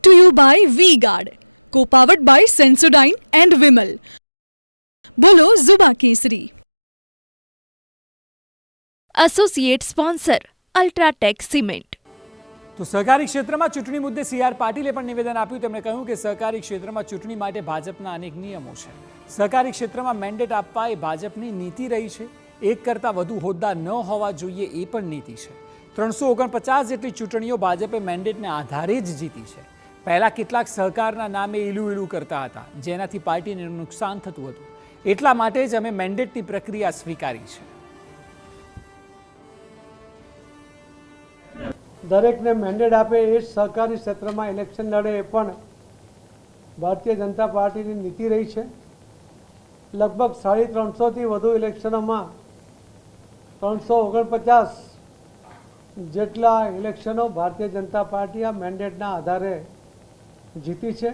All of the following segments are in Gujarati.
Care by Vega. Powered by Sensodyne and Vimal. Grow ZFC. Associate sponsor UltraTech cement તો સહકારી ક્ષેત્રમાં ચૂંટણી મુદ્દે સીઆર પાટીલે પણ નિવેદન આપ્યું તેમણે કહ્યું કે સહકારી ક્ષેત્રમાં ચૂંટણી માટે ભાજપના અનેક નિયમો છે સહકારી ક્ષેત્રમાં મેન્ડેટ આપવા એ ભાજપની નીતિ રહી છે એક કરતાં વધુ હોદ્દા ન હોવા જોઈએ એ પણ નીતિ છે ત્રણસો ઓગણપચાસ જેટલી ચૂંટણીઓ ભાજપે મેન્ડેટને આધારે જ જીતી છે પહેલાં કેટલાક સહકારના નામે ઈલું ઈલું કરતા હતા, જેનાથી પાર્ટીને નુકસાન થતું હતું. એટલા માટે જ અમે મેન્ડેટની પ્રક્રિયા સ્વીકારી છે. દરેકને મેન્ડેટ આપે એ સહકારી ક્ષેત્રમાં ઇલેક્શન લડે એ પણ ભારતીય જનતા પાર્ટીની નીતિ રહી છે. લગભગ સાડી ત્રણસોથી વધુ ઇલેક્શનોમાં ત્રણસો ઓગણપચાસ જેટલા ઇલેક્શનો ભારતીય જનતા પાર્ટી આ મેન્ડેટના આધારે જીતી છે.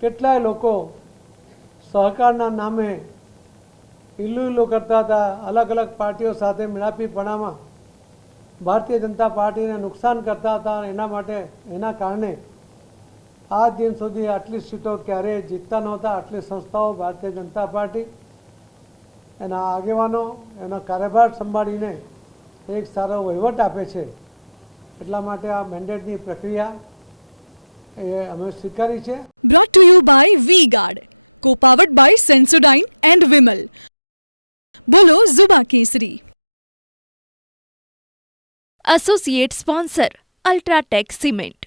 કેટલાય લોકો સહકારના નામે ઇલ્લુ ઇલ્લુ કરતા હતા, અલગ અલગ પાર્ટીઓ સાથે મેળાપીપણામાં ભારતીય જનતા પાર્ટીને નુકસાન કરતા હતા એના માટે, એના કારણે આ દિન સુધી આટલી સીટો ક્યારેય જીતતા નહોતા. આટલી સંસ્થાઓ ભારતીય જનતા પાર્ટી, એના આગેવાનો, એનો કારોબાર સંભાળીને એક સારો વહીવટ આપે છે. એટલા માટે આ મેન્ડેટની પ્રક્રિયા એ અમે સ્વીકારી છે. Associate sponsor UltraTech cement